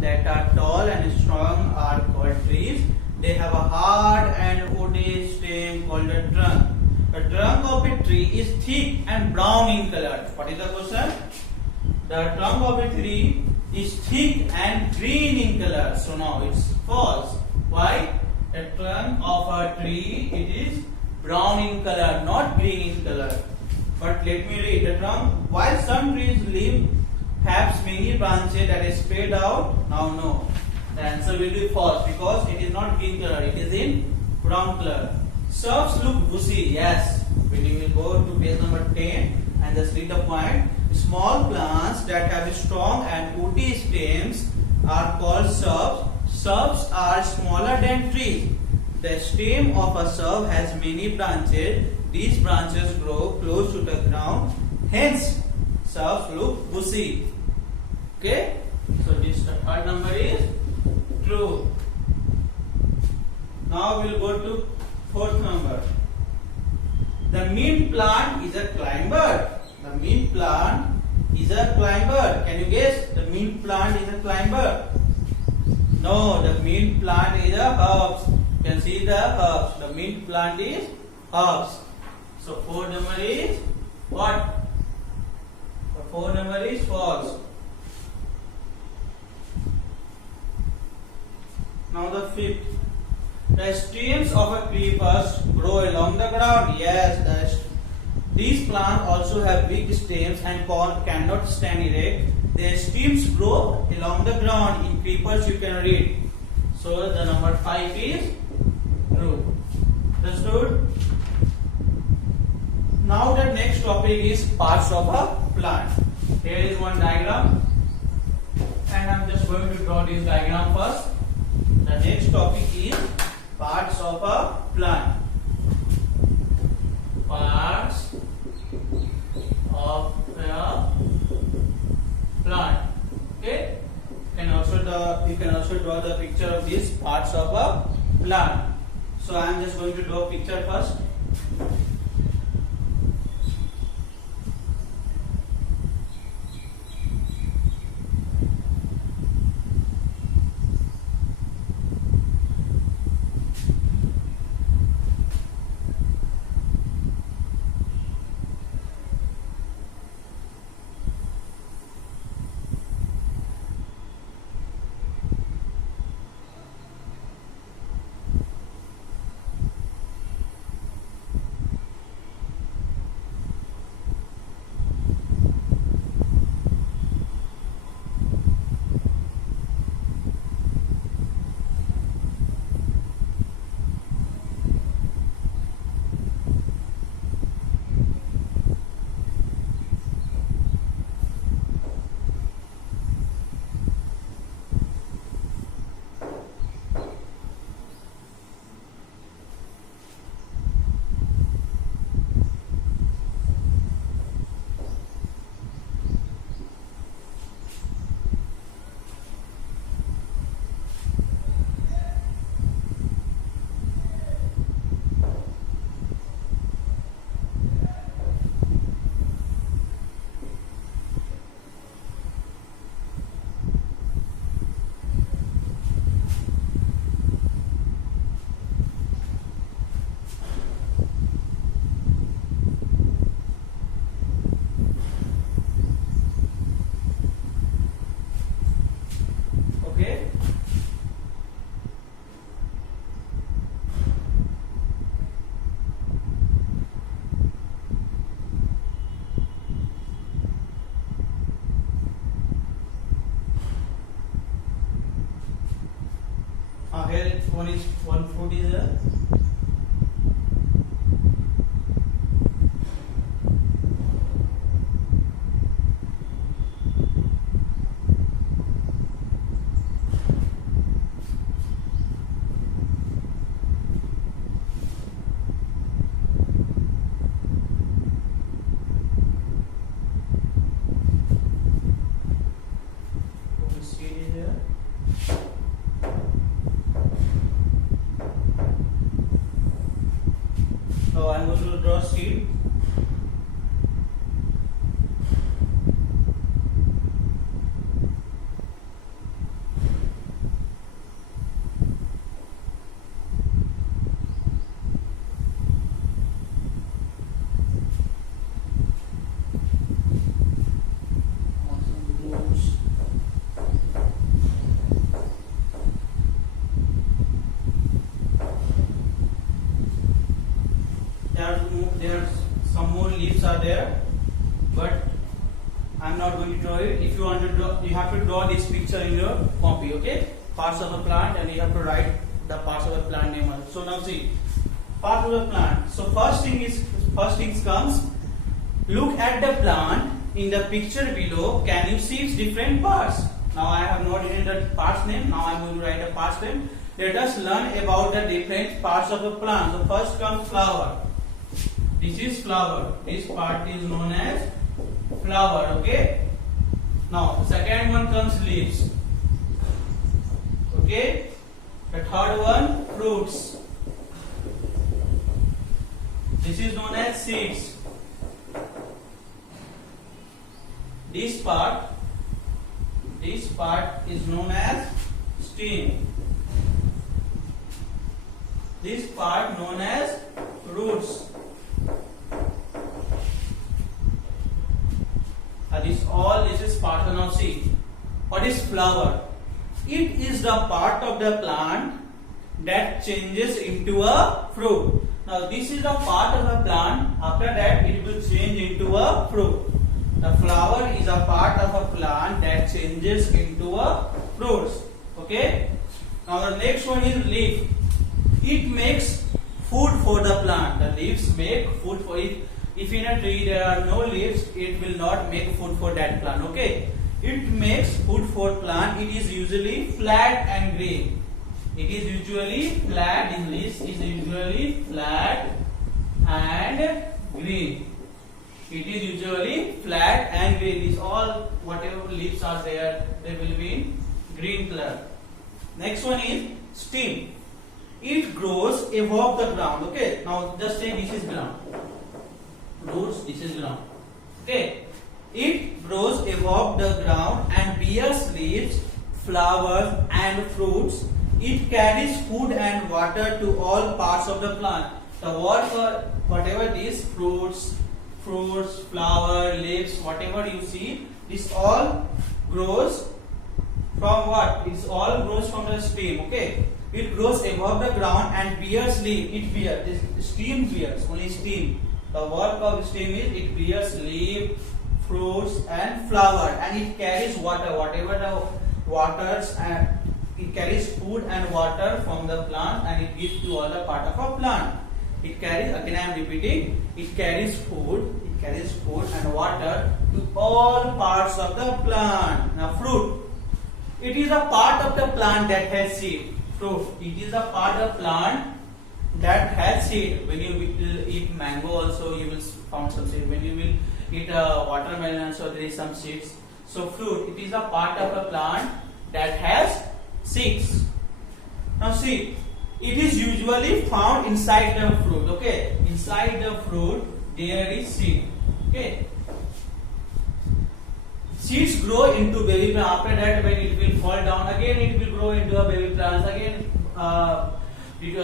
that are tall and strong are called trees. They have a hard and woody stem called a trunk. The trunk of a tree is thick and brown in color. What is the question? The trunk of a tree is thick and green in color. So now it's false. Why? The trunk of a tree, it is brown in color, not green in color. But let me read the trunk. While some trees have many branches that is spread out. Now no. The answer will be false because it is not green color. It is in brown color. Shrubs look bushy. Yes. When you will go to page number 10 and just read the point. Small plants that have strong and woody stems are called shrubs. Shrubs are smaller than trees. The stem of a shrub has many branches. These branches grow close to the ground. Hence, shrubs look bushy. Okay? So this third number is true. Now we will go to fourth number. The mint plant is a climber. The mint plant is a climber. Can you guess? The mint plant is a climber. No, the mint plant is a herbs. You can see the herbs. The mint plant is herbs. So fourth number is what? The fourth number is false. Now the fifth. The stems of a creepers grow along the ground. Yes, these plants also have big stems and cannot stand erect. Their stems grow along the ground. In creepers you can read. So the number 5 is true. Understood? Now the next topic is parts of a plant. Here is one diagram and I am just going to draw this diagram first. The next topic is parts of a plant. Parts of a plant. Okay. You can also draw the picture of these parts of a plant. So I am just going to draw a picture first. Here one fruit is there. So I am going to draw seed. you want to draw, you have to draw this picture in your copy. Okay, parts of a plant, and you have to write the parts of the plant name. So now see, part of the plant. So first things comes. Look at the plant in the picture below. Can you see its different parts? Now I have not written the parts name. Now I am going to write the parts name. Let us learn about the different parts of the plant. So first comes flower. This is flower. This part is known as flower. Okay. Now the second one comes leaves. Okay. The third one fruits. This is known as seeds. This part is known as stem. This part known as roots. This is part of now see. What is flower? It is the part of the plant that changes into a fruit. Now this is the part of the plant. After that it will change into a fruit. The flower is a part of a plant that changes into a fruit. Okay. Now the next one is leaf. It makes food for the plant. The leaves make food for it. If in a tree there are no leaves, it will not make food for that plant. Okay. It makes food for plant. It is usually flat and green. It is usually flat. In this is usually flat and green. It is usually flat and green. These all whatever leaves are there, they will be in green color. Next one is stem. It grows above the ground. Okay. Now just say this is ground. Roots. This is ground. Okay. It grows above the ground and bears leaves, flowers, and fruits. It carries food and water to all parts of the plant. The whatever these fruits, flower, leaves, whatever you see, this all grows from what? It all grows from the stem. Okay. It grows above the ground and bears leaf. It bears. This stem bears. Only stem. The work of stem is it bears leaf, fruits, and flower, and it carries water. Whatever the waters and it carries food and water from the plant, and it gives to all the part of a plant. It carries, again I am repeating, it carries food and water to all parts of the plant. Now fruit. It is a part of the plant that has seed. Fruit. It is a part of plant that has seed. When you will eat mango also you will found some seed. When you will eat watermelon also there is some seeds. So fruit. It is a part of a plant that has seeds. Now see, it is usually found inside the fruit. Okay, inside the fruit there is seed. Okay, seeds grow into baby plant. After that, when it will fall down again, it will grow into a baby plant. Again, it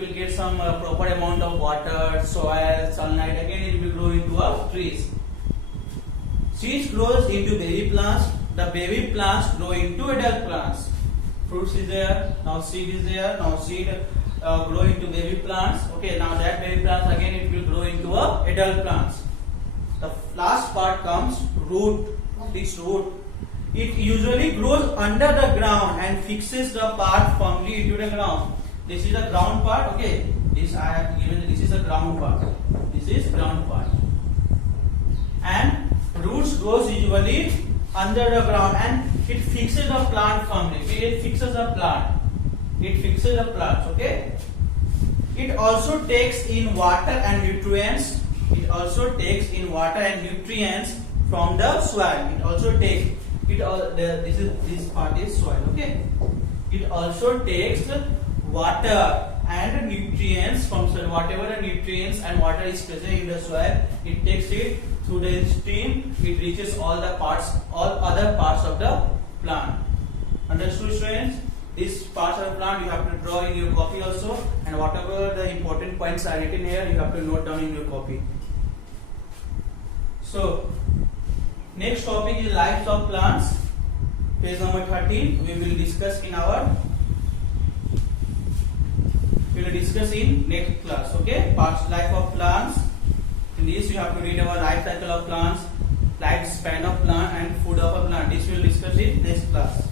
will get some proper amount of water, soil, sunlight. Again, it will grow into a trees. Seeds grows into baby plants. The baby plants grow into adult plants. Fruits is there. Now seed is there. Now seed grow into baby plants. Okay. Now that baby plants again it will grow into a adult plants. The last part comes root. This root. It usually grows under the ground and fixes the part firmly into the ground. This is the ground part. Okay. This I have given. This is the ground part. This is ground part. And roots grows usually under the ground and it fixes the plant firmly. It fixes the plant. It fixes the plants. Okay. It also takes in water and nutrients. It also takes in water and nutrients from the soil. It also takes. This part is soil. Okay. It also takes water and nutrients from soil. Whatever the nutrients and water is present in the soil, it takes it through the stream. It reaches all the parts, all other parts of the plant. Understood, students? These parts of the plant you have to draw in your copy also, and whatever the important points are written here, you have to note down in your copy. So, next topic is lives of plants. Page number 13. We will discuss in next class. Okay, parts life of plants. In this you have to read about life cycle of plants, lifespan of plant, and food of see next class.